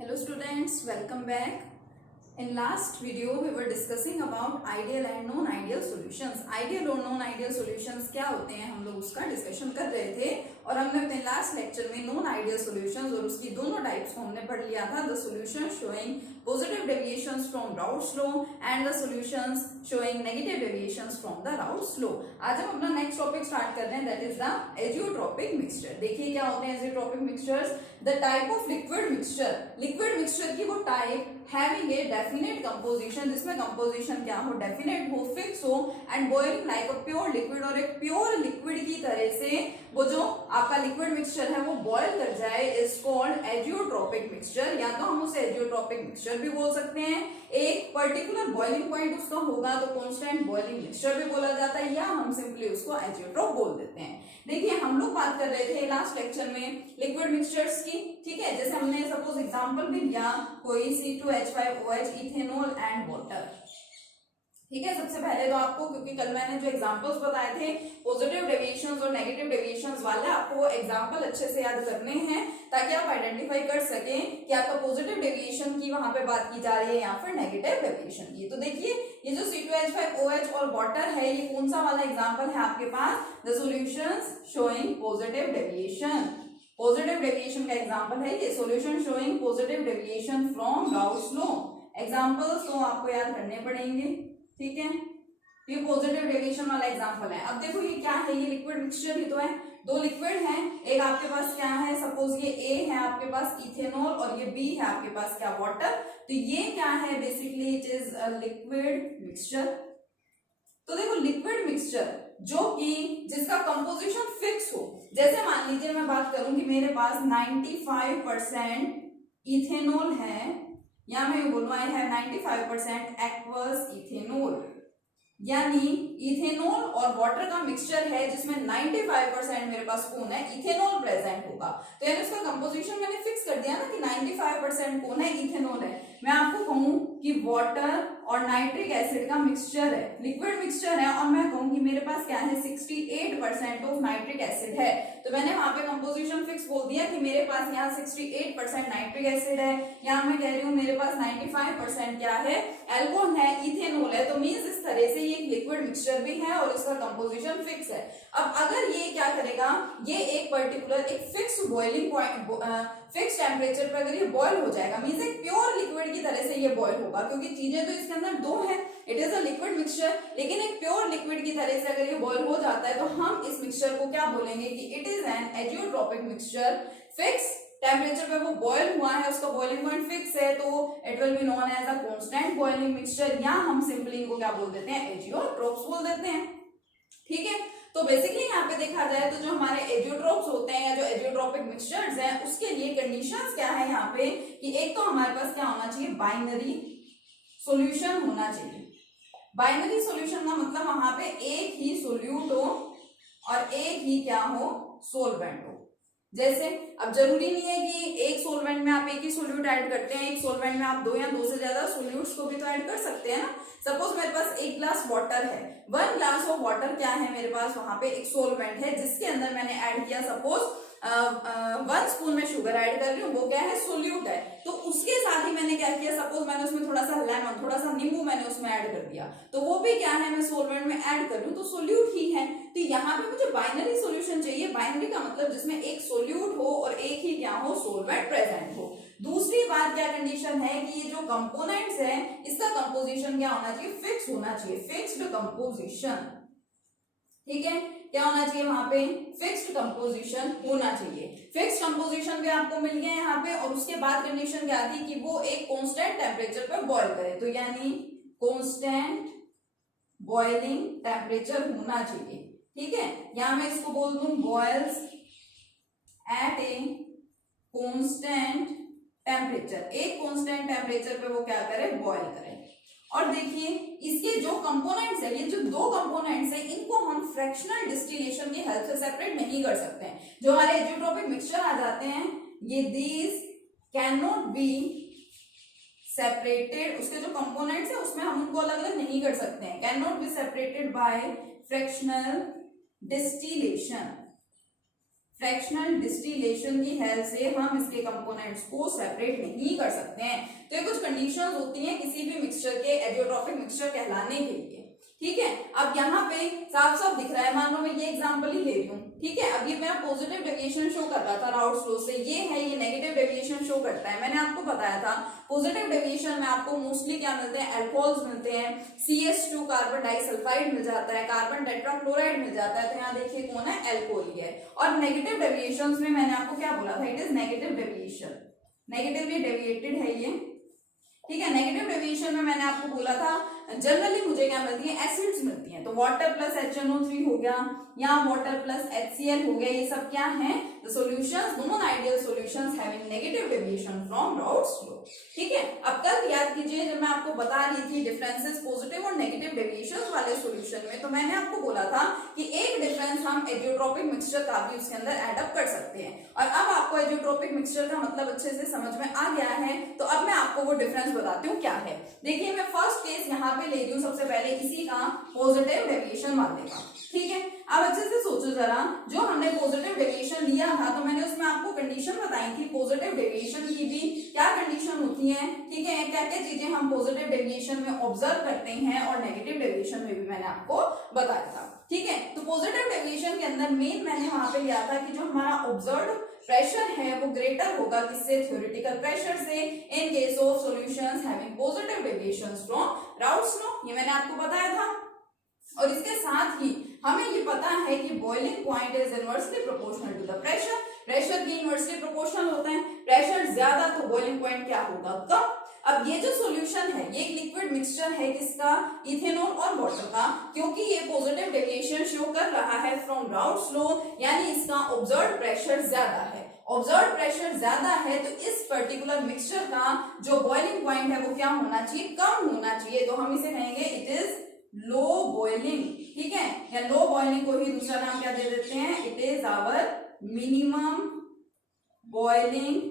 Hello students, welcome back. In last video we were discussing about ideal and non-ideal solutions. Ideal और non-ideal solutions क्या होते हैं हम लोग उसका डिस्कशन कर रहे थे और हमने अपने लास्ट लेक्चर में non-ideal solutions और उसकी दोनों टाइप्स को हमने पढ़ लिया था. The solutions showing positive deviations from Raoult's law and the solutions showing negative deviations from the Raoult's law. आज हम अपना नेक्स्ट टॉपिक स्टार्ट कर रहे हैं, that is the azeotropic mixture. देखिए क्या होते हैं azeotropic mixtures. The type of liquid mixture, liquid mixture की वो type having a definite composition, जिसमें composition क्या हो, definite हो, fix हो and boiling like a pure liquid, और एक pure liquid की तरह से वो जो आपका liquid mixture है वो boil कर जाए, is called azeotropic mixture. या तो हम उसे azeotropic mixture भी बोल सकते हैं, एक particular boiling point उसका होगा तो constant boiling mixture भी बोला जाता है, या हम simply उसको azeotrope बोल देते हैं. देखिए हम लोग बात कर रहे थे लास्ट लेक्चर में लिक्विड मिक्सचर्स की, ठीक है. जैसे हमने सपोज एग्जांपल भी लिया कोई C2H5OH इथेनॉल एंड वाटर, ठीक है. सबसे पहले तो आपको, क्योंकि कल मैंने जो एग्जांपल्स बताए थे पॉजिटिव डेविएशंस और नेगेटिव डेविएशंस वाले, आपको एग्जांपल अच्छे से याद करने हैं ताकि आप आइडेंटिफाई कर सकें कि आपका पॉजिटिव डेविएशन की वहां पे बात की जा रही है या फिर नेगेटिव डेविएशन की. तो देखिए ये जो C2H5OH और वाटर है, ये कौन सा वाला एग्जांपल है आपके पास, the solutions showing positive deviation. Positive deviation का एग्जांपल है ये, solution showing positive deviation from Raoult's law. Examples तो आपको याद करने पड़ेंगे, ठीक है. ये पॉजिटिव डेविएशन वाला एग्जांपल है. अब देखो ये क्या है, ये लिक्विड मिक्सचर ही तो है, दो लिक्विड हैं, एक आपके पास क्या है, सपोज ये ए है आपके पास इथेनॉल और ये बी है आपके पास क्या, वाटर. तो ये क्या है, basically it is a liquid mixture. तो देखो लिक्विड मिक्सचर जो कि जिसका कंपोजिशन फिक्स हो, जैसे मान लीजिए मैं बात करूं कि मेरे पास 95% इथेनॉल है, या मैं बोलूं आई हैव 95% एक्वस इथेनॉल, यानी इथेनॉल और वाटर का मिक्सचर है जिसमें 95% मेरे पास कौन है, इथेनॉल प्रेजेंट होगा. तो यानी उसका कंपोजिशन मैंने फिक्स कर दिया ना कि 95% कौन है, इथेनॉल है. मैं आपको कहूं कि वाटर और नाइट्रिक एसिड का मिक्सचर है, लिक्विड मिक्सचर है, और मैं कहूं कि मेरे पास क्या है 68% ऑफ नाइट्रिक एसिड है, तो मैंने वहां पे कंपोजिशन फिक्स बोल दिया कि मेरे पास यहाँ 68% नाइट्रिक एसिड है, यहाँ मैं कह रही हूँ मेरे पास 95% क्या है, एल्कोहल है, इथेनॉल है. तो मींस इस तरह से ये एक लिक्विड मिक्सचर भी है और इसका कंपोजिशन फिक्स है. अब अगर ये क्या करेगा, ये एक पर्टिकुलर एक fix boiling point, fix temperature पर अगर ये बॉयल हो जाएगा, मींस एक प्योर लिक्विड की तरह से ये बॉयल होगा, क्योंकि चीजें तो इसके अंदर दो है, it is a liquid mixture, लेकिन एक प्योर लिक्विड की तरह से अगर ये बॉयल हो जाता है तो हम इस मिक्सचर को क्या बोलेंगे कि it is an azeotropic mixture. Fix temperature पे वो बॉयल हुआ है, उसका बॉइलिंग पॉइंट फिक्स है, तो it will be known as a constant boiling mixture, या हम सिंपली इनको क्या बोल देते हैं, एजियोट्रोप्स बोल देते हैं, ठीक है. तो बेसिकली यहाँ पे देखा जाए तो जो हमारे एजियोट्रोप्स होते हैं या जो एजियोट्रोपिक मिक्सचर्स हैं, उसके लिए कंडीशंस क्या है यहाँ पे कि एक तो हमारे पास क्या होना चाहिए, बाइनरी सॉल्यूशन होना चाहिए. बाइनरी सॉल्यूशन का मतलब वहां पे एक ही सोल्यूट हो और एक ही क्या हो, सोलवेंट हो. जैसे अब जरूरी नहीं है कि एक सोलवेंट में आप एक ही सोल्यूट ऐड करते हैं, एक सोलवेंट में आप दो या दो से ज्यादा सोल्यूट्स को भी तो ऐड कर सकते हैं ना. सपोज मेरे पास एक ग्लास वाटर है, 1 ग्लास ऑफ वाटर क्या है मेरे पास, वहां पे एक सोलवेंट है जिसके अंदर मैंने ऐड किया सपोज 1 स्पून में शुगर ऐड कर रही हूँ, वो क्या है, सोल्यूट है. तो उसके साथ ही मैंने क्या किया, सपोज मैंने उसमें थोड़ा सा लेमन, थोड़ा सा नींबू मैंने उसमें ऐड कर दिया, तो वो भी क्या है, मैं सोलवेंट में ऐड कर रही हूँ, तो सोल्यूट ही है. तो यहाँ पे मुझे बाइनरी सॉल्यूशन चाहिए. बाइनरी का मतलब जिसमें एक सोल्यूट हो और एक ही क्या हो, सोलवेंट प्रेजेंट हो. दूसरी बात क्या कंडीशन है कि ये जो कंपोनेंट्स है इसका कंपोजिशन क्या होना चाहिए, फिक्स होना चाहिए, फिक्स्ड कंपोजिशन, ठीक है. क्या होना चाहिए वहां पे, फिक्स्ड कंपोजिशन होना चाहिए. फिक्स्ड कंपोजिशन भी आपको मिल गया यहाँ पे, और उसके बाद कंडीशन क्या थी कि वो एक कांस्टेंट टेम्परेचर पर बॉयल करे, तो यानी कांस्टेंट बॉइलिंग टेम्परेचर होना चाहिए, ठीक है. यहां मैं इसको बोल दूं boils at a constant temperature, एक कांस्टेंट टेम्परेचर पे वो क्या करे, बॉयल करे. और देखिए इसके जो कंपोनेंट्स है, ये जो दो कंपोनेंट्स है, इनको हम फ्रैक्शनल डिस्टिलेशन की हेल्प से सेपरेट नहीं कर सकते हैं. जो हमारे एजियोट्रोपिक मिक्सचर आ जाते हैं, ये these can not be separated, उसके जो कंपोनेंट्स है उसमें हम उनको अलग अलग नहीं कर सकते हैं. Can not be separated by fractional distillation. Fractional distillation की हेल्प से हम इसके कंपोनेंट्स को सेपरेट नहीं कर सकते हैं। तो ये कुछ कंडीशंस होती हैं किसी भी मिक्सचर के एजियोट्रॉपिक मिक्सचर कहलाने के लिए। ठीक है, अब यहाँ पे साफ साफ दिख रहा है, मान लो मैं ये एग्जांपल ही ले रही हूँ। ठीक है, अब ये मेरा पॉजिटिव डेविएशन शो कर रहा था राउट्स लॉ से, ये है, ये नेगेटिव डेविएशन शो करता है। मैंने आपको बताया था पॉजिटिव डेविएशन में आपको मोस्टली क्या मिलते हैं, अल्कोहल्स मिलते हैं, CH2 कार्बन डाइसल्फाइड मिल जाता है, कार्बन टेट्राक्लोराइड मिल जाता है। तो यहाँ देखिए कौन है, अल्कोहल है। और नेगेटिव डेविएशन में मैंने आपको क्या बोला था, it is negative deviation, negatively deviated है ये। ठीक है, नेगेटिव डेविएशन में मैंने आपको बोला था जनरली मुझे क्या मिलती है, एसिड्स मिलती हैं। तो वाटर प्लस HNO3 हो गया, या वाटर प्लस HCl हो गया, ये सब क्या है, the solutions, non ideal solutions having negative deviation from Raoult's law. ठीक है, अब कल याद कीजिए जब मैं आपको बता रही थी डिफरेंसेस पॉजिटिव और नेगेटिव डेविएशन वाले सॉल्यूशन में, तो मैंने आपको बोला था कि एक डिफरेंस हम एजियोट्रोपिक मिक्सचर का भी उसके अंदर एड अप कर सकते हैं। और अब आपको एजियोट्रोपिक मिक्सचर का मतलब अच्छे से समझ में आ गया है, तो अब मैं आपको वो डिफरेंस बताती हूँ क्या है। देखिए मैं फर्स्ट केस यहाँ पे ले रही हूँ सबसे पहले इसी का, पॉजिटिव डेविएशन वाले का। ठीक है, अब अच्छे से सोचो जरा, जो हमने पॉजिटिव डेविएशन लिया था तो मैंने उसमें आपको कंडीशन बताई थी पॉजिटिव डेविएशन की भी क्या कंडीशन होती है। ठीक है, क्या क्या चीजें हम पॉजिटिव डेविएशन में ऑब्जर्व करते हैं, और नेगेटिव डेविएशन में भी मैंने आपको बताया था। ठीक है, तो पॉजिटिव डेविएशन के अंदर मेन मैंने वहां पे लिया था कि जो हमारा ऑब्जर्व्ड प्रेशर है वो ग्रेटर होगा किससे, थ्योरेटिकल प्रेशर से, in case of solutions having positive deviations from Raoult's law, ये मैंने आपको बताया था। और इसके साथ ही हमें ये पता है कि boiling point is inversely proportional to the pressure, pressure भी इनवर्सली प्रोपोर्शनल होता है, प्रेशर ज्यादा तो बॉइलिंग पॉइंट क्या होगा, कम। अब ये जो सॉल्यूशन है ये एक लिक्विड मिक्सचर है किसका, इथेनॉल और वाटर का, क्योंकि ये पॉजिटिव डेविएशन शो कर रहा है फ्रॉम राउट्स लॉ, यानी इसका ऑब्जर्व्ड प्रेशर ज्यादा है। ऑब्जर्व्ड प्रेशर ज्यादा है तो इस पर्टिकुलर मिक्सचर का जो बॉइलिंग पॉइंट है वो क्या होना चाहिए, कम होना चाहिए। तो हम इसे कहेंगे इट इज लो बॉइलिंग। ठीक है, या लो बॉइलिंग को ही दूसरा नाम क्या दे देते हैं, it is our minimum boiling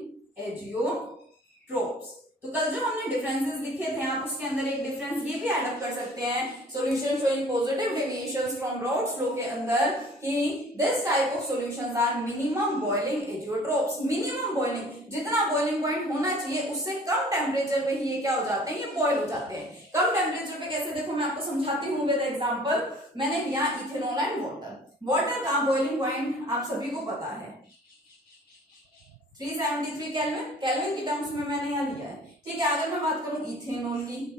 azeotropes. तो कल जो हमने डिफरेंसेस लिखे थे आप उसके अंदर एक डिफरेंस ये भी ऐड अप कर सकते हैं, solution showing positive deviations from Raoult's law के अंदर, कि this type of solutions are minimum boiling azeotropes. Minimum boiling, जितना बॉइलिंग पॉइंट होना चाहिए उससे कम टेम्परेचर पे ही ये क्या हो जाते हैं, ये बॉइल हो जाते हैं। कम टेम्परेचर पे कैसे, देखो मैं आपको समझाती हूँ विद एग्जांपल। मैंने लिया इथेनॉल एंड वाटर, वाटर का बॉइलिंग पॉइंट आप सभी को पता है 373 केल्विन, केल्विन की टर्म्स में मैंने यहाँ लिया है। ठीक है, अगर मैं बात करूं इथेनॉल की,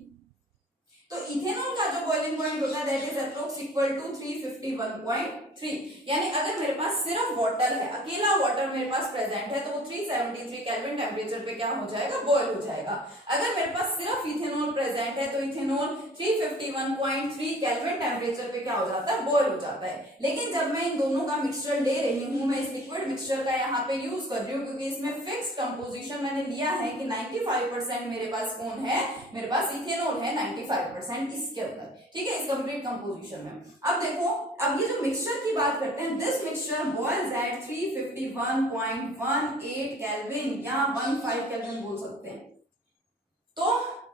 तो इथेनॉल का जो बॉइलिंग पॉइंट होता है that is approx equal to 351.3, यानी अगर मेरे पास सिर्फ वाटर है, अकेला वाटर मेरे पास प्रेजेंट है, तो वो 373 केल्विन टेम्परेचर पे क्या हो जाएगा, बॉयल हो जाएगा। अगर मेरे पास सिर्फ इथेनॉल प्रेजेंट है तो इथेनॉल 351.3 केल्विन टेम्परेचर पे क्या हो जाता है, बॉयल हो जाता है। लेकिन जब मैं इन दोनों का मिक्सचर ले रही हूँ, मैं इस लिक्विड मिक्सचर का यहाँ पे यूज कर रही हूँ, क्योंकि इसमें फिक्स कंपोजिशन मैंने लिया है कि 95% मेरे पास कौन है, मेरे पास इथेनॉल है 95% इसके अंदर। ठीक है, इस कंप्लीट कंपोजिशन में। अब देखो, अब ये जो मिक्सचर की बात करते हैं, this mixture boils at 351.18 kelvin या 15 केल्विन बोल सकते हैं। तो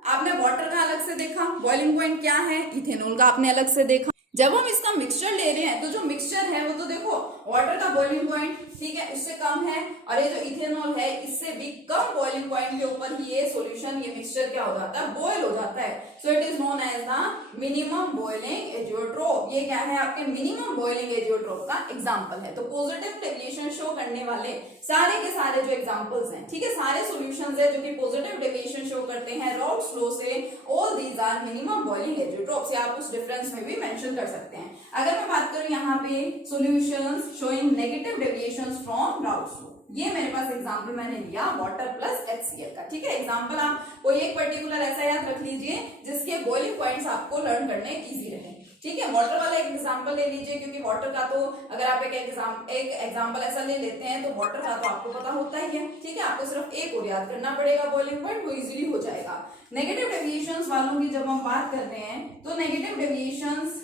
आपने वाटर का अलग से देखा, बॉइलिंग पॉइंट क्या है, इथेनॉल का आपने अलग से देखा। जब हम इसका मिक्सचर ले रहे हैं तो जो मिक्सचर है वो तो देखो वाटर का बॉइलिंग पॉइंट ठीक है उससे कम है, और ये जो इथेनॉल है इससे भी कम बॉइलिंग पॉइंट के ऊपर ही ये सॉल्यूशन, ये मिक्सचर क्या हो जाता है, बॉयल हो जाता है। So it is known as the minimum boiling azeotrope. ये क्या है, आपके मिनिमम बॉइलिंग एजियोट्रोप का एग्जांपल है। तो पॉजिटिव डेविएशन शो करने वाले सारे के सारे जो एग्जांपल्स हैं, ठीक है, सारे सॉल्यूशंस है जो कि पॉजिटिव डेविएशन शो करते हैं राउट्स लॉ से, all these are minimum boiling azeotropes. या आप उस डिफरेंस में भी मेंशन कर सकते हैं। अगर मैं बात करूं यहाँ पे solutions showing negative deviations from Raoult's law, ये मेरे पास एग्जांपल मैंने लिया वाटर प्लस HCl का। ठीक है, एग्जांपल आप कोई एक पर्टिकुलर ऐसा याद रख लीजिए जिसके बॉइलिंग पॉइंट्स आपको लर्न करने इजी रहे। ठीक है, वाटर वाला एक एग्जांपल ले लीजिए, क्योंकि वाटर का तो अगर आप एक एग्जांपल ऐसा ले लेते हैं तो वाटर का तो आपको पता होता ही है। ठीक है, आपको सिर्फ एक और याद करना पड़ेगा बॉइलिंग पॉइंट, वो इजीली हो जाएगा। नेगेटिव डेविएशंस वालों की जब हम बात कर रहे हैं तो नेगेटिव डेविएशंस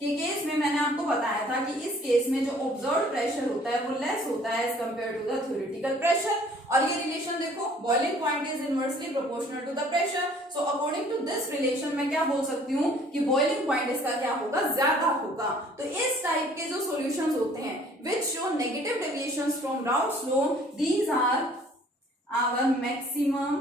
कि केस में मैंने आपको बताया था कि इस केस में जो ऑब्जर्व्ड प्रेशर होता है वो लेस होता है as compare to the theoretical pressure. और ये रिलेशन देखो, boiling point is inversely proportional to the pressure. So according to this relation मैं क्या बोल सकती हूँ कि बॉइलिंग पॉइंट इसका क्या होगा, ज्यादा होगा। तो इस टाइप के जो सॉल्यूशंस होते हैं which show negative deviations from Raoult's law, these are our maximum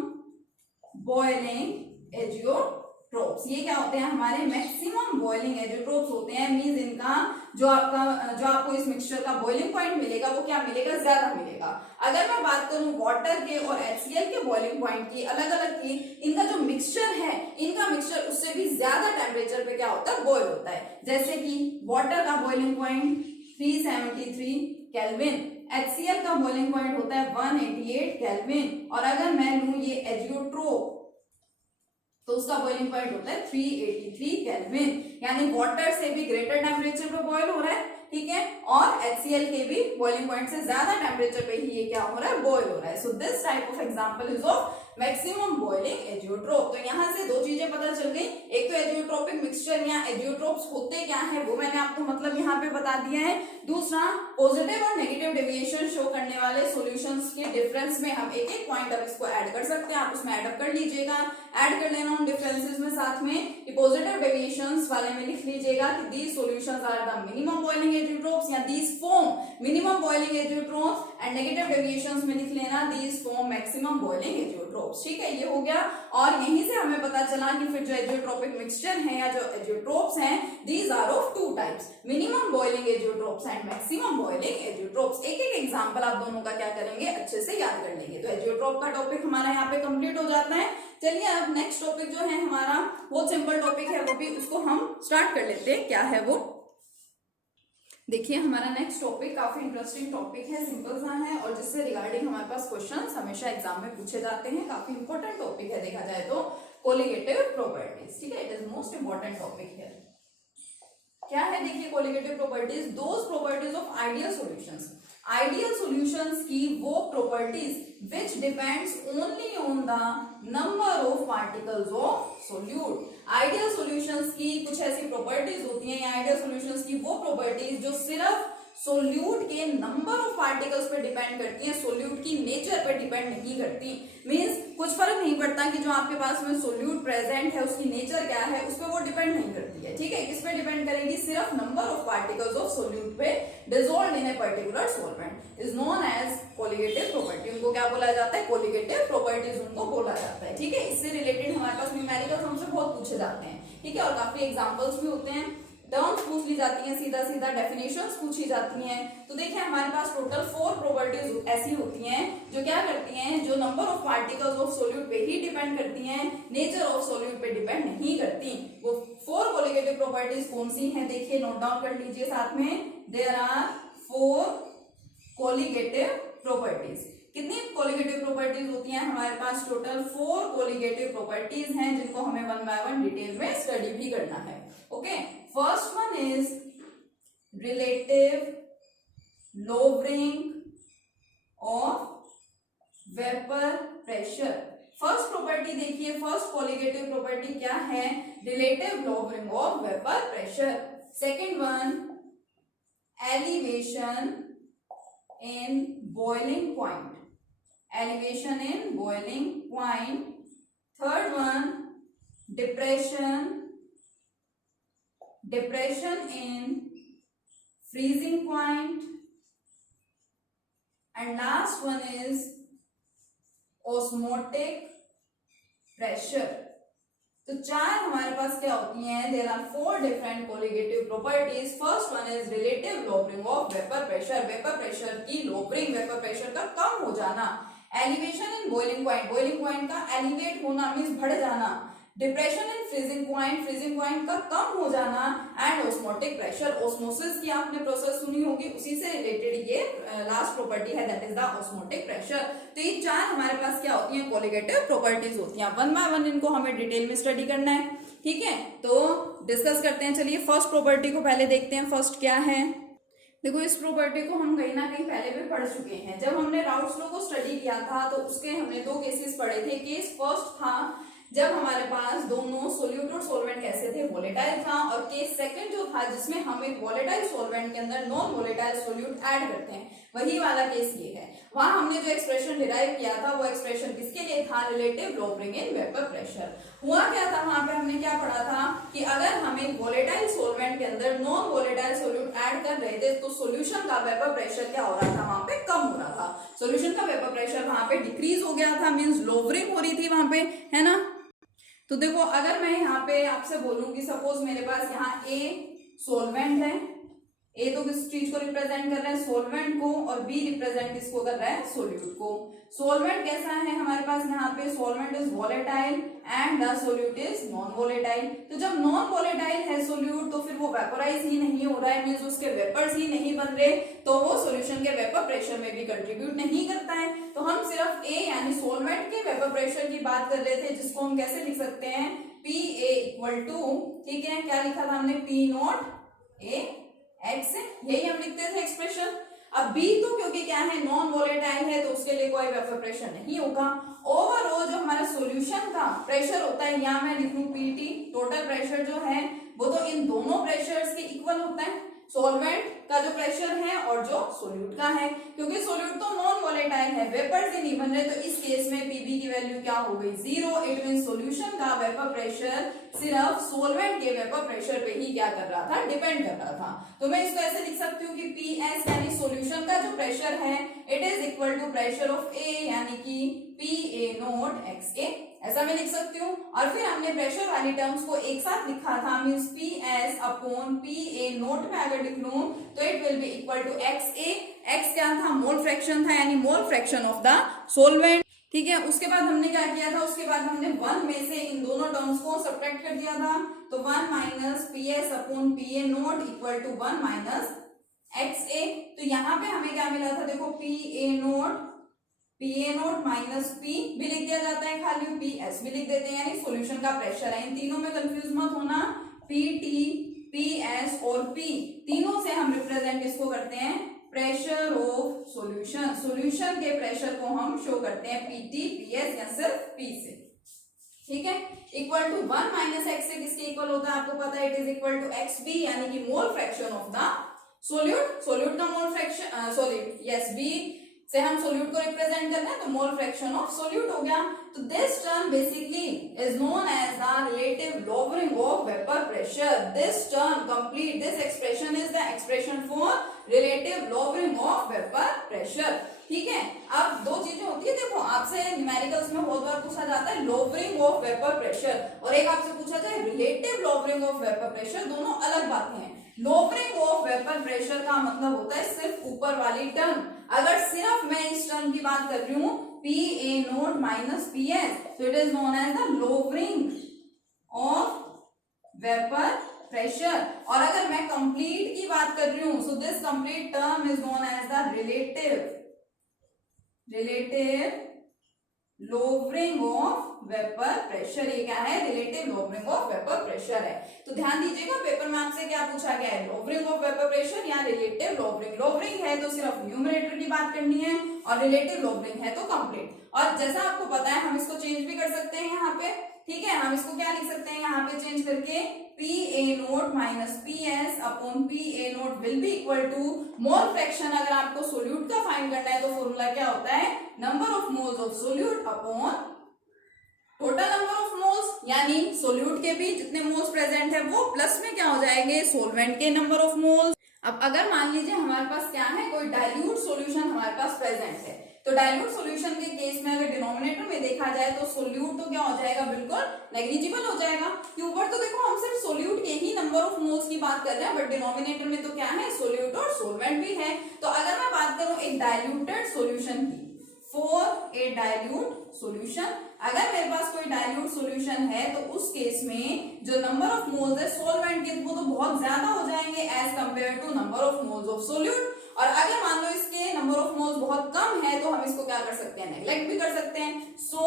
boiling azeotropes. ये क्या होते हैं, हमारे मैक्सिमम बॉइलिंग एजियोट्रोप्स होते हैं। मींस इनका जो आपको इस मिक्सचर का बॉइलिंग पॉइंट मिलेगा वो क्या मिलेगा, ज्यादा मिलेगा। अगर मैं बात करूं वाटर के और HCl के बॉइलिंग पॉइंट की, अलग अलग की, इनका जो मिक्सचर है, इनका मिक्सचर उससे भी ज्यादा टेम्परेचर पे क्या होता है, बॉयल होता है। जैसे कि वाटर का बॉइलिंग पॉइंट 373 केल्विन, HCl का बॉइलिंग पॉइंट होता है 188 केल्विन। और अगर मैं लूं ये एजियोट्रोप तो उसका बॉइलिंग पॉइंट होता है 383 केल्विन, यानी वाटर से भी ग्रेटर टेम्परेचर पे बॉयल हो रहा है, ठीक है। और HCl के भी बॉइलिंग पॉइंट से ज्यादा टेम्परेचर पे ही ये क्या हो रहा है, बॉयल हो रहा है। So this type of example is of maximum boiling azeotrope. तो यहाँ से दो चीजें पता चल गई, एक तो एजियोट्रोपिक मिक्सचर या एजियोट्रोप्स होते क्या है वो मैंने आपको मतलब यहाँ पे बता दिया है। दूसरा, पॉजिटिव और नेगेटिव डेविएशन शो करने वाले सॉल्यूशंस के डिफरेंस में हम एक एक पॉइंट अब इसको ऐड कर सकते हैं, आप उसमें ऐड कर लीजिएगा, ऐड कर लेना उन डिफरेंसेस में साथ में कि पॉजिटिव डेविएशंस वाले में लिख लीजिएगा कि these solutions are the minimum boiling azeotropes या these form minimum boiling azeotropes, and negative deviations में लिख लेना these form maximum boiling azeotropes. ठीक है, ये हो गया। और यहीं से हमें पता चला कि फिर जो एजियोट्रोपिक मिक्सचर है या जो एजियोट्रोप्स हैं, these are of two types, minimum boiling azeotropes and maximum boiling azeotropes. एक एक एग्जांपल आप दोनों का क्या करेंगे, अच्छे से याद कर लेंगे। तो एजियोट्रोप का टॉपिक हमारा यहाँ पे कंप्लीट हो जाता है। चलिए अब नेक्स्ट टॉपिक जो है हमारा बहुत सिंपल टॉपिक है, वो भी उसको हम स्टार्ट कर लेते हैं। क्या है वो, देखिए हमारा नेक्स्ट टॉपिक काफी इंटरेस्टिंग टॉपिक है, सिंपल सा है और जिससे रिगार्डिंग हमारे पास क्वेश्चंस हमेशा एग्जाम में पूछे जाते हैं। काफी इंपॉर्टेंट टॉपिक है देखा जाए तो, कोलिगेटिव प्रॉपर्टीज। ठीक है, it is most important topic है। क्या है देखिए colligative properties, those properties of ideal solutions. Ideal solutions की वो properties which depends only on the number of particles of solute। Ideal solutions की कुछ ऐसी प्रॉपर्टीज होती हैं या आइडियल सॉल्यूशंस की वो प्रॉपर्टीज जो सिर्फ सोल्यूट के नंबर ऑफ पार्टिकल्स पे डिपेंड करती हैं, सोल्यूट की नेचर पे डिपेंड नहीं करती। मींस कुछ फर्क नहीं पड़ता कि जो आपके पास में सोल्यूट प्रेजेंट है उसकी नेचर क्या है, उस पर वो डिपेंड नहीं करती है। ठीक है, किस पे डिपेंड करेगी, सिर्फ number of particles of solute पे dissolved in a particular solvent is known as colligative property. उनको क्या बोला जाता है, कोलिगेटिव प्रॉपर्टीज उनको बोला जाता है। ठीक है, इससे रिलेटेड हमारे पास न्यूमेरिकल्स हमसे बहुत पूछे जाते हैं। ठीक है, और काफी एग्जांपल्स भी होते हैं, टर्म्स पूछ ली जाती हैं, सीधा सीधा डेफिनेशंस पूछी जाती हैं। तो देखिए हमारे पास टोटल 4 प्रॉपर्टीज ऐसी होती हैं जो क्या करती हैं, जो number of particles of solute पे ही डिपेंड करती हैं, नेचर ऑफ सोल्यूट पे डिपेंड नहीं करती। वो 4 कोलिगेटिव प्रॉपर्टीज कौन सी हैं, देखिए नोट डाउन कर लीजिए साथ में। There are 4 colligative properties. कितनी कोलिगेटिव प्रॉपर्टीज होती हैं हमारे पास, टोटल 4 कोलिगेटिव प्रॉपर्टीज हैं जिनको हमें 1 बाय 1 डिटेल में स्टडी भी करना है। Okay, first one is relative lowering of vapour pressure. First property देखिए, फर्स्ट कोलिगेटिव प्रॉपर्टी क्या है, relative lowering of vapour pressure. Second one, elevation in boiling point, elevation in boiling point. Third one, depression in freezing point, and last one is osmotic pressure। तो 4 हमारे पास क्या होती हैं, there are 4 different colligative properties. First one is relative lowering of vapour pressure, vapour pressure की lowering, vapour pressure का कम हो जाना। Elevation in boiling point, boiling point का एलिवेट होना मींस बढ़ जाना। Depression in freezing point, freezing point का कम हो जाना। एंड ऑस्मोटिक प्रेशर, ऑस्मोसिस की आपने प्रोसेस सुनी होगी, उसी से रिलेटेड ये लास्ट प्रॉपर्टी है, that is the osmotic pressure. तो ये 4 हमारे पास क्या होती हैं, कोलिगेटिव प्रॉपर्टीज होती हैं। 1 बाय 1 इनको हमें डिटेल में स्टडी करना है। ठीक है, तो डिस्कस करते हैं। चलिए फर्स्ट प्रॉपर्टी को पहले देखते हैं, फर्स्ट क्या है। देखो इस प्रॉपर्टी को हम कहीं ना कहीं पहले भी पढ़ चुके हैं। जब हमने राउल्ट्स लॉ को स्टडी किया था तो उसके हमने 2 केसेस पढ़े थे। केस फर्स्ट था जब हमारे पास दोनों सोल्यूट और सोलवेंट कैसे थे, वोलेटाइल था, और केस सेकंड जो था जिसमें हम एक वोलेटाइल सोलवेंट के अंदर नॉन वोलेटाइल सोल्यूट ऐड करते हैं, वही वाला केस ये है। वहां हमने जो एक्सप्रेशन डिराइव किया था वो एक्सप्रेशन किसके लिए था, relative lowering in vapour pressure. हुआ क्या था, वहां पे हमने क्या पढ़ा था कि अगर हम एक वोलेटाइल सोलवेंट के अंदर नॉन वोलेटाइल सोल्यूट ऐड कर रहे थे तो सोल्यूशन का वेपर प्रेशर क्या हो रहा था, वहां पे कम हो रहा था। सोल्यूशन का वेपर प्रेशर वहां पे डिक्रीज हो गया था, मींस लोअरिंग हो रही थी वहां पे, है ना। तो देखो अगर मैं यहाँ पे आपसे बोलूंगी, सपोज मेरे पास यहाँ ए सोलवेंट है, ए तो किस चीज को रिप्रेजेंट कर रहा है, सोलवेंट को, और बी रिप्रेजेंट किसको कर रहा है, सोल्यूट को। सोलवेंट कैसा है हमारे पास यहाँ पे, solvent is volatile and the solute is non volatile. तो जब नॉन वोलेटाइल है सोल्यूट तो फिर वो वेपोराइज ही नहीं हो रहा है, मींस उसके वेपर्स ही नहीं बन रहे, तो वो सोल्यूशन के वेपर प्रेशर में भी कंट्रीब्यूट नहीं करता है। तो हम सिर्फ ए यानी सोलवेंट के वेपर प्रेशर की बात कर रहे थे, जिसको हम कैसे लिख सकते हैं, पी ए इक्वल टू, ठीक है, क्या लिखा था हमने, पी नॉट ए एक्स, यही हम लिखते थे एक्सप्रेशन। अब बी तो क्योंकि क्या है, नॉन वोलेटाइल है, तो उसके लिए कोई वेपर प्रेशर नहीं होगा। ओवरऑल जो हमारा सॉल्यूशन का प्रेशर होता है, यहाँ मैं लिख लूं पीटी, टोटल प्रेशर जो है वो तो इन दोनों प्रेशर्स के इक्वल होता है, सॉल्वेंट का जो प्रेशर है और जो सोल्यूट का है, क्योंकि सोल्यूट तो नॉन वोलेटाइल है, वेपर से नहीं बन रहे, तो इस केस में पीबी की वैल्यू क्या हो गई, 0। इट मीन सोल्यूशन का वेपर प्रेशर सिर्फ सोलवेंट के वेपर प्रेशर पे ही क्या कर रहा था, डिपेंड कर रहा था। तो मैं इसको ऐसे लिख सकती हूँ कि पी एस यानी सोल्यूशन का जो प्रेशर है, it is equal to pressure of A यानी कि P A naught X A, ऐसा मैं लिख सकती हूँ। और फिर हमने प्रेशर वाली टर्म्स को एक साथ लिखा था, means P S upon P A naught में अगर लिख लूं तो it will be equal to X A. X क्या था, मोल फ्रैक्शन था, यानी mole fraction of the solvent, ठीक है। उसके बाद हमने क्या किया था, उसके बाद हमने 1 में से इन दोनों टर्म्स को सब्ट्रैक्ट कर दिया था, तो 1 minus P S upon P A naught equal to 1 minus X A. तो यहाँ पे हमें क्या मिला था, देखो P A naught minus P भी लिख दिया जाता है, खाली पी एस भी लिख देते हैं, यानी सॉल्यूशन का प्रेशर है। इन तीनों में कंफ्यूज मत होना, पी टी, पी एस और पी तीनों से हम रिप्रेजेंट इसको करते हैं प्रेशर ऑफ सॉल्यूशन। सॉल्यूशन के प्रेशर को हम शो करते हैं पी टी, पी एस या सिर्फ पी से, ठीक है। इक्वल टू 1 माइनस एक्स से किसके इक्वल होता है, आपको पता है, it is equal to X B यानी कि mole fraction of the solute. Solute का mole fraction, solute, yes, B से हम सोल्यूट को रिप्रेजेंट कर रहे हैं, तो मोल फ्रैक्शन ऑफ सोल्यूट हो गया। तो this term basically is known as the relative lowering of vapour pressure. This term complete, this expression is the expression for relative lowering of vapour pressure, ठीक है। अब दो चीजें होती है, देखो आपसे न्यूमेरिकल्स में बहुत बार पूछा जाता है लोअरिंग ऑफ वेपर प्रेशर, और एक आपसे पूछा जाए relative lowering of vapour pressure, दोनों अलग बातें हैं। लोअरिंग ऑफ वेपर प्रेशर का मतलब होता है सिर्फ ऊपर वाली टर्म। अगर सिर्फ मैं इस टर्म की बात कर रही हूँ P A naught minus P S, तो it is known as the lowering of vapour pressure. और अगर मैं कंप्लीट की बात कर रही हूं, so this complete term is known as the relative lowering of vapour pressure. ये क्या है, relative lowering of vapour pressure है। तो ध्यान दीजिएगा, पेपर में आपसे क्या पूछा गया है, लोअरिंग ऑफ वेपर प्रेशर या रिलेटिव लोअरिंग। लोअरिंग है तो सिर्फ न्यूमरेटर की बात करनी है, और रिलेटिव लोअरिंग है तो कंप्लीट। और जैसा आपको पता है हम इसको चेंज भी कर सकते हैं यहाँ पे, ठीक है। हम इसको क्या लिख सकते हैं यहाँ पे चेंज करके, P A naught minus P S upon P A naught will be equal to mole fraction. अगर आपको सोल्यूट का फाइंड करना है तो फॉर्मूला क्या होता है, number of moles of solute upon total number of moles, यानी सोल्यूट के भी जितने मोल्स प्रेजेंट है वो प्लस में क्या हो जाएंगे, सोलवेंट के नंबर ऑफ मोल्स। अब अगर मान लीजिए हमारे पास क्या है, कोई डाइल्यूट सॉल्यूशन हमारे पास प्रेजेंट है, तो डाइल्यूट सॉल्यूशन के केस में अगर डिनोमिनेटर में देखा जाए तो सोल्यूट तो क्या हो जाएगा, बिल्कुल नेग्लिजिबल हो जाएगा। कि ऊपर तो देखो हम सिर्फ सोल्यूट के ही नंबर ऑफ मोल्स की बात कर रहे हैं, बट डिनोमिनेटर में तो क्या है, सोल्यूट और सोलवेंट भी है। तो अगर मैं बात करूं एक डाइल्यूटेड सॉल्यूशन की, फॉर ए डाइल्यूट सॉल्यूशन, अगर मेरे पास कोई डाइल्यूट सॉल्यूशन है तो उस केस में जो नंबर ऑफ मोल्स है सोलवेंट के वो तो बहुत ज्यादा हो जाएंगे as compare to number of moles of solute. और अगर मान लो इसके नंबर ऑफ मोल्स बहुत कम है तो हम इसको क्या कर सकते हैं, नेग्लेक्ट भी कर सकते हैं। सो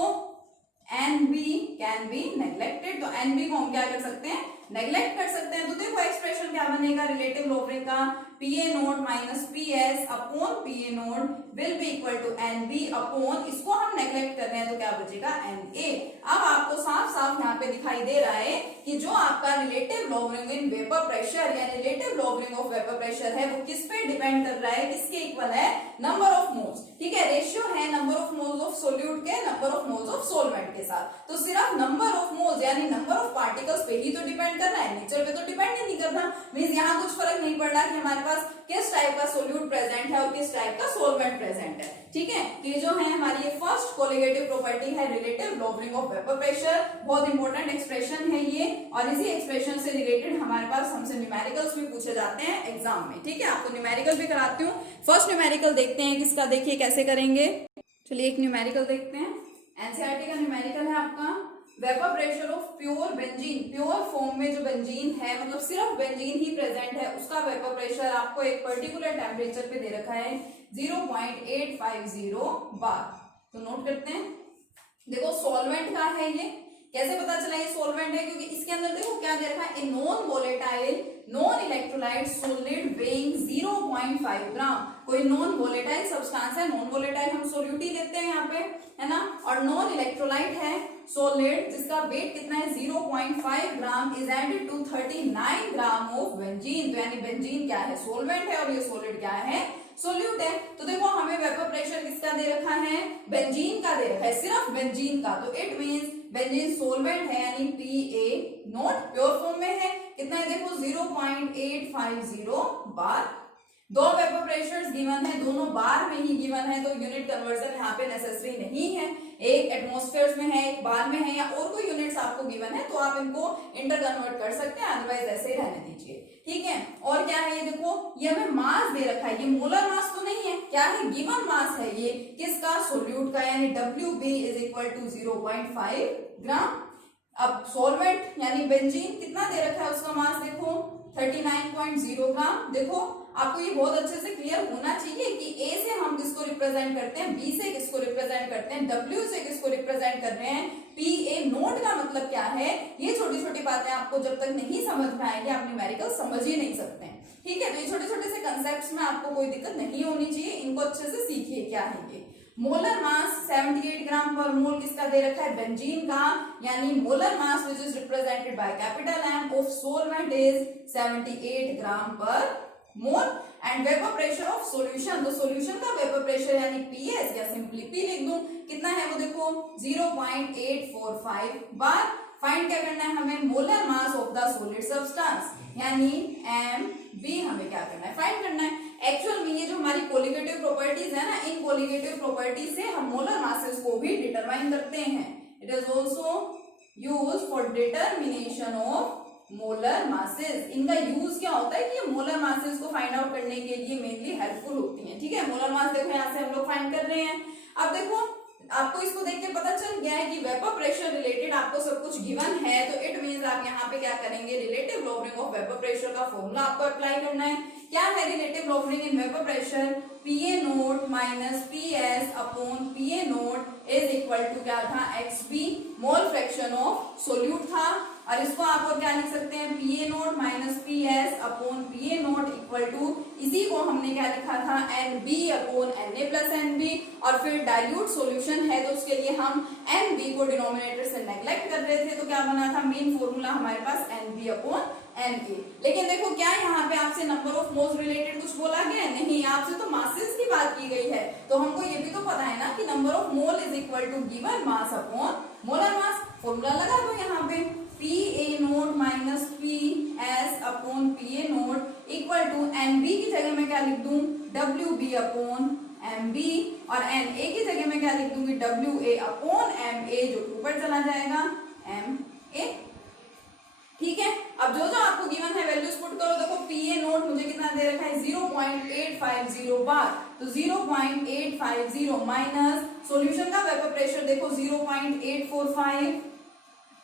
NB कैन बी नेग्लेक्टेड, तो NB को हम क्या कर सकते हैं, नेग्लेक्ट कर सकते हैं। तो देखो एक्सप्रेशन क्या बनेगा रिलेटिव लोअरिंग का, PA naught minus PS upon PA naught will be equal to NB upon, इसको हम नेग्लेक्ट कर रहे हैं तो क्या बचेगा NA। अब आपको साफ साफ यहाँ पे दिखाई दे रहा है कि जो आपका relative lowering in vapour pressure या relative lowering of vapour pressure है वो किस पे डिपेंड कर रहा है, किसके इक्वल है, नंबर ऑफ मोल्स। ठीक है, रेशियो है number of moles of solute के number of moles of solvent के साथ। तो सिर्फ नंबर ऑफ मोल्स यानी नंबर ऑफ पार्टिकल्स पे ही तो डिपेंड करना है, नेचर पे तो डिपेंड ही नहीं करना। मींस यहाँ कुछ फर्क नहीं पड़ रहा कि हमारे पास किस टाइप का सोल्यूट प्रेजेंट है और किस टाइप का सोलवेंट प्रेजेंट है। ठीक है, ये जो है हमारी ये फर्स्ट कोलिगेटिव प्रॉपर्टी है relative lowering of vapour pressure. बहुत इंपॉर्टेंट एक्सप्रेशन है ये, और इसी एक्सप्रेशन से रिलेटेड हमारे पास हमसे न्यूमेरिकल्स भी पूछे जाते हैं एग्जाम में। ठीक है, आपको न्यूमेरिकल भी कराती हूँ। फर्स्ट न्यूमेरिकल देखते हैं किसका, देखिए कैसे करेंगे। चलिए एक न्यूमेरिकल देखते हैं। एनसीईआरटी का न्यूमेरिकल है आपका vapour pressure of pure benzene. Pure form में जो बेंजीन है, मतलब सिर्फ बेंजीन ही प्रेजेंट है, उसका वेपर प्रेशर आपको एक पर्टिकुलर टेम्परेचर पे दे रखा है 0.850 बार। तो नोट करते हैं। देखो सॉल्वेंट का है ये, कैसे पता चला ये सॉल्वेंट है, क्योंकि इसके अंदर देखो क्या दे रखा है, a non volatile non electrolyte solid weighing 0.5 gram. कोई नॉन वोलेटाइल सब्सटेंस है, नॉन वोलेटाइल हम सोल्यूट ही लेते हैं यहाँ पे, है ना, और नॉन इलेक्ट्रोलाइट है सॉलिड जिसका वेट कितना है 0.5 gram is added to 39 gram of benzene. तो यानी बेंजीन क्या है, सॉल्वेंट है, और ये सॉलिड क्या है, सोल्यूट है। तो देखो हमें वेपर प्रेशर किसका दे रखा है, बेंजीन का दे रखा है, सिर्फ बेंजीन का। तो इट मींस बेंजीन सोलवेंट है यानी PA नोट प्योर फॉर्म में है, कितना है देखो 0.850 बार। दो वेपर प्रेशर्स गिवन है, दोनों बार में ही गिवन है, तो यूनिट कन्वर्जन यहाँ पे नेसेसरी नहीं है। एक एटमॉस्फेयर में है, एक बार में है, या और कोई यूनिट्स आपको गिवन है तो आप इनको इंटर कन्वर्ट कर सकते हैं, अदरवाइज ऐसे ही रहने दीजिए। ठीक है, और क्या है ये देखो, ये हमें मास दे रखा है, ये मोलर मास तो नहीं है, क्या है, गिवन मास है ये किसका, सोल्यूट का, यानी WB इज इक्वल टू 0.5 ग्राम। अब सॉल्वेंट यानी बेंजीन कितना दे रखा है, उसका मास देखो 39.0 ग्राम। देखो आपको ये बहुत अच्छे से क्लियर होना चाहिए कि A से हम किसको रिप्रेजेंट करते हैं, B से किसको रिप्रेजेंट करते हैं, W से किसको रिप्रेजेंट कर रहे हैं, PA नोट का मतलब क्या है। ये छोटी छोटी बातें आपको जब तक नहीं समझ में आएंगे आप न्यूमेरिकल समझ ही नहीं सकते हैं। ठीक है, तो ये छोटे छोटे से कंसेप्ट में आपको कोई दिक्कत नहीं होनी चाहिए, इनको अच्छे से सीखिए क्या है ये। मोलर मास 78 ग्राम पर मोल किसका दे रखा है, बेंजीन का, यानी molar mass which is represented by capital M of solvent is 78 gram per mole. And vapour pressure of solution, तो सॉल्यूशन का वेपर प्रेशर यानी PS या सिंपली P लिख दूं, कितना है वो देखो 0.845 बार। फाइंड क्या करना है हमें, molar mass of the solid substance यानी MB हमें क्या करना है, फाइंड करना है। एक्चुअल में ये जो हमारी कोलिगेटिव प्रॉपर्टीज है ना, इन कोलिगेटिव प्रॉपर्टीज से हम मोलर मासेस को भी डिटरमाइन करते हैं। It is also used for determination of molar masses. इनका यूज क्या होता है कि ये मोलर मासेस को फाइंड आउट करने के लिए मेनली हेल्पफुल होती हैं। ठीक है, मोलर मास देखो यहाँ से हम लोग फाइंड कर रहे हैं। अब देखो आपको इसको देख के पता चल गया है कि वेपर प्रेशर रिलेटेड आपको सब कुछ गिवन है, तो इट मींस आप यहाँ पे क्या करेंगे, relative lowering of vapour pressure का फॉर्मूला आपको अप्लाई करना है। क्या है relative lowering in vapour pressure, PA naught minus PS upon PA naught is equal to क्या था, XB mole fraction of solute था। और इसको आप और क्या लिख सकते हैं, PA naught minus PS upon PA naught equal to, इसी को हमने क्या लिखा था, NB upon NA plus NB। और फिर डाइल्यूट सॉल्यूशन है तो उसके लिए हम NB को डिनोमिनेटर से नेग्लेक्ट कर रहे थे, तो क्या बना था, मेन फॉर्मूला हमारे पास NB अपॉन NA। लेकिन देखो क्या यहाँ पे आपसे नंबर ऑफ मोल्स रिलेटेड कुछ बोला गया है, नहीं, आपसे तो मासेस की बात की गई है। तो हमको ये भी तो पता है ना कि number of mole is equal to given mass upon molar mass. Formula लगा दो यहाँ पे, PA naught minus PS upon PA naught equal to NB की जगह में क्या लिख दूं, WB अपॉन MB, और NA की जगह में क्या लिख दूंगी, WA अपॉन MA, जो ऊपर चला जाएगा MA। ठीक है, अब जो जो आपको गिवन है वैल्यूज पुट करो। देखो PA नोट मुझे कितना दे रखा है 0.850 बार, तो 0.850 माइनस सॉल्यूशन का वेपर प्रेशर देखो 0.845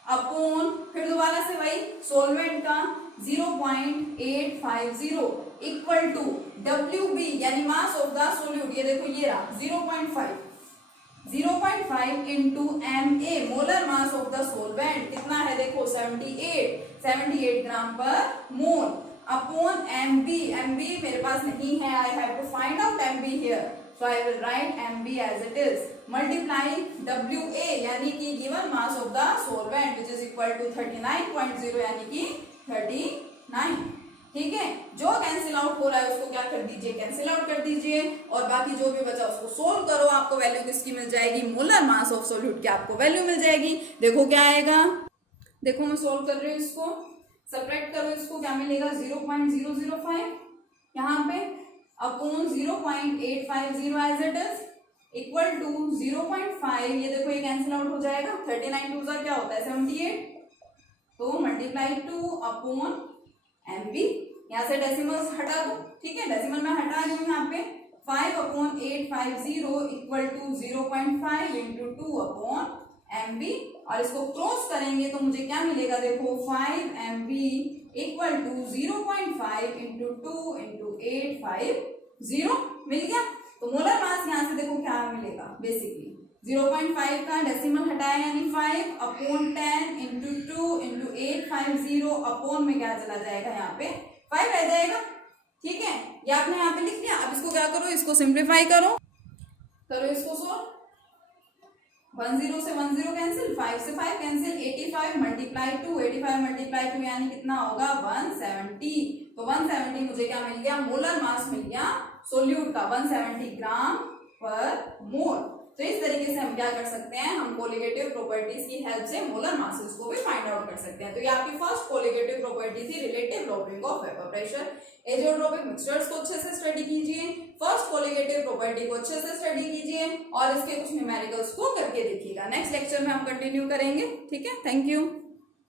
अपॉन, फिर दोबारा से वही सॉल्वेंट का 0.850 इक्वल टू WB यानी मास ऑफ द सोल्यूट, ये देखो ये रहा 0.5 into MA molar mass of the solvent, कितना है देखो 78 ग्राम पर मोल। अपॉन एम बी मेरे पास नहीं है, I have to find out M B here, so I will write MB as it is, multiply WA यानी कि given mass of the solvent which is equal to 39.0 यानी कि 39। ठीक है, जो कैंसिल आउट हो रहा है उसको क्या कर दीजिए, कैंसिल आउट कर दीजिए, और बाकी जो भी बचा उसको सोल्व करो, आपको वैल्यू किसकी मिल जाएगी, मोलर मास ऑफ सोल्यूट की आपको वैल्यू मिल जाएगी। देखो क्या आएगा, देखो मैं सोल्व कर रही हूँ इसको, सब्ट्रैक्ट करो इसको, क्या मिलेगा 0.005 यहाँ पे upon 0.850 as it is equal to 0.5, ये देखो ये कैंसिल आउट हो जाएगा, 39 टू क्या होता है 78, तो मल्टीप्लाई 2 अपॉन एम बी, यहाँ से डेसिमल्स हटा दो, ठीक है, डेसिमल मैं हटा रही हूँ यहाँ पे, 5 upon 850 equal to 0.5 into 2 upon M B, और इसको क्रॉस करेंगे तो मुझे क्या मिलेगा, देखो 5 M B equal to 0.5 into 2 into 850 मिल गया। तो मोलर मास यहाँ से देखो क्या मिलेगा, बेसिकली 0.5 का डेसिमल हटाया यानी 5 अपॉन 10 इंटू 2 इंटू 850 अपॉन में क्या चला जाएगा, यहाँ पे 5 रह जाएगा। ठीक है, ये आपने यहाँ पे लिख लिया। अब इसको क्या करो, इसको सिंप्लीफाई करो इसको सोल्व, 10 से 10 कैंसिल, 5 से 5 कैंसिल, 85 मल्टीप्लाई 2, 85 मल्टीप्लाई 2 यानी कितना होगा 170, तो 170 मुझे क्या मिल गया, मोलर मास मिल गया सोल्यूट का 170 ग्राम पर मोल। तो इस तरीके से हम क्या कर सकते हैं, हम कोलिगेटिव प्रॉपर्टीज की हेल्प से मोलर मासेस को भी फाइंड आउट कर सकते हैं। तो ये आपकी फर्स्ट कोलिगेटिव प्रॉपर्टी थी, relative lowering of vapour pressure. Azeotropic mixtures को अच्छे से स्टडी कीजिए, फर्स्ट कोलिगेटिव प्रॉपर्टी को अच्छे से स्टडी कीजिए और इसके कुछ न्यूमेरिकल्स को करके देखिएगा। नेक्स्ट लेक्चर में हम कंटिन्यू करेंगे। ठीक है, थैंक यू।